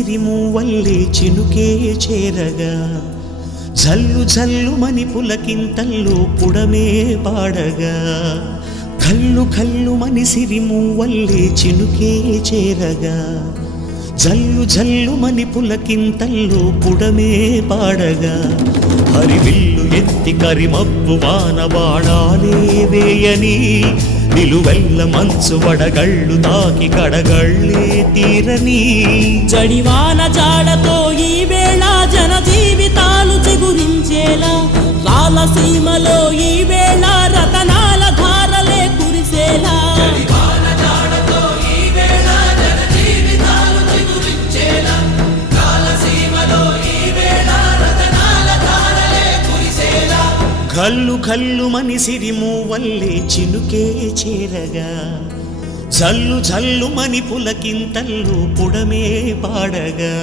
సిరిమూవల్లే చినుకే చేరగా జల్లు జల్లు మని పులకింతల్లో పుడమే పాడగా కల్లు కల్లు మని సిరిమూవల్లే చినుకే చేరగా జల్లు జల్లు మని పులకింతల్లో పుడమే పాడగా హరివిల్లు ఎత్తి కరిమబ్బు వాన బాణాలే వేయని నిలువెల్ల మంచు వడగళ్ళు తాకి కడగళ్ళే తీరని జడివాన జాడతో ఈ వేళ జన జీవితాలు చిగురించేలా రాలసీమలో ఈ వేళ రతనాల ధారలే కురిసేలా కల్లు కల్లు మని సిరిమూవల్లే చినుకే చేరగా జల్లు జల్లు మని పులకింతల్లు పుడమే పాడగా